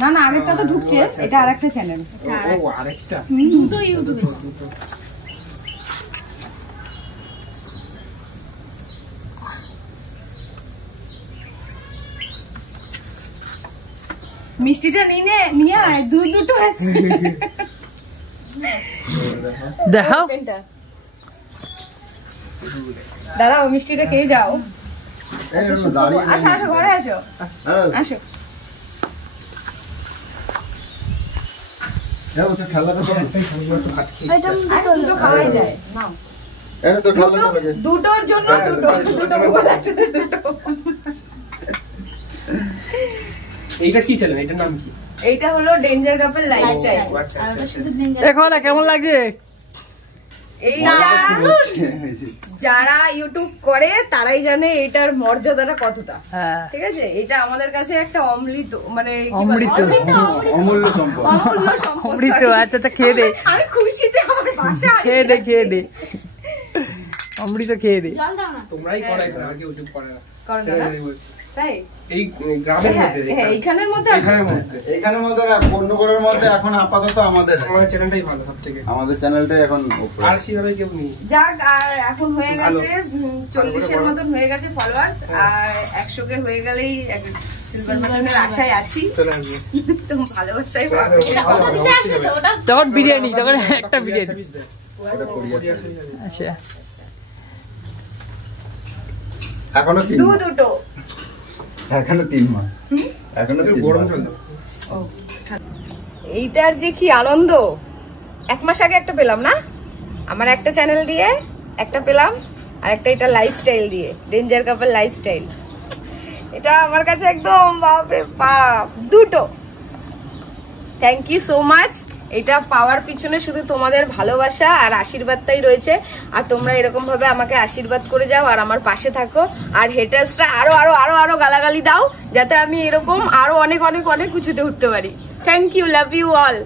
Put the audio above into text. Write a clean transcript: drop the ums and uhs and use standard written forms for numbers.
না না আরেকটা তো ঢুকছে, এটা আরেকটা চ্যানেল। আরেকটা দুটো ইউটিউবে। মিষ্টিটা নিয়ে আয়, দুটো আছে। দেখাও দাঁড়াও, মিষ্টিটা খেয়ে যাও। আসো আসো, ঘরে আসো, আসো। খাওয়াই যায়, দুটোর জন্য দুটো। এইটা কি চ্যানেল, এটার নাম কি? এইটা হলো ডেঞ্জার কাপল লাইফস্টাইল। দেখো না কেমন লাগছে। যারা ইউটিউব করে তারাই জানে এটার মর্যাদাটা কতটা। ঠিক আছে, এটা আমাদের কাছে একটা অমৃত, মানে অমূল্য সম্পদ। আচ্ছা খেয়ে দে, আমি খুশিতে আমার ভাষা। খেয়ে দে অমৃত, খেয়ে দে। তোমরাই করাই না, আগে ইউটিউব করে না, তাই এই গ্রামের মধ্যে, এইখানের মধ্যে না, পূর্ণগড়ের মধ্যে এখন আপাতত আমাদের চ্যানেলটাই ভালো সবথেকে, আমাদের চ্যানেলটাই এখন উপরে। আর সেভাবে কেউ নেই। যাক, আর এখন হয়ে গেছে 40-এর মতন হয়ে গেছে ফলোয়ার্স, আর 100 হয়ে গেলেই সিলভার বাটনের আশায় আছি। তো ভালোবাসাই পাবে। তখন বিরিয়ানি, তখন একটা বিরিয়ানি। আচ্ছা, এখনো দুটো, এখনো 3 মাস, এখনো 3 মাস। এইটার যে কি আনন্দ! 1 মাস আগে একটা পেলাম না, আমার একটা চ্যানেল দিয়ে একটা পেলাম, আর একটা এটা লাইফস্টাইল দিয়ে, ডেঞ্জার কাপল লাইফস্টাইল। এটা আমার কাছে একদম বাপরে বাপ, দুটো। Thank you so much. এটা পাওয়ার পিছনে শুধু তোমাদের ভালোবাসা আর আশীর্বাদটাই রয়েছে, আর তোমরা এরকম ভাবে আমাকে আশীর্বাদ করে যাও আর আমার পাশে থাকো, আর হেটার্সরা আরো আরো আরো আরো গালাগালি দাও, যাতে আমি এরকম আরো অনেক অনেক অনেক উঁচুতে উঠতে পারি। Thank you, love you all.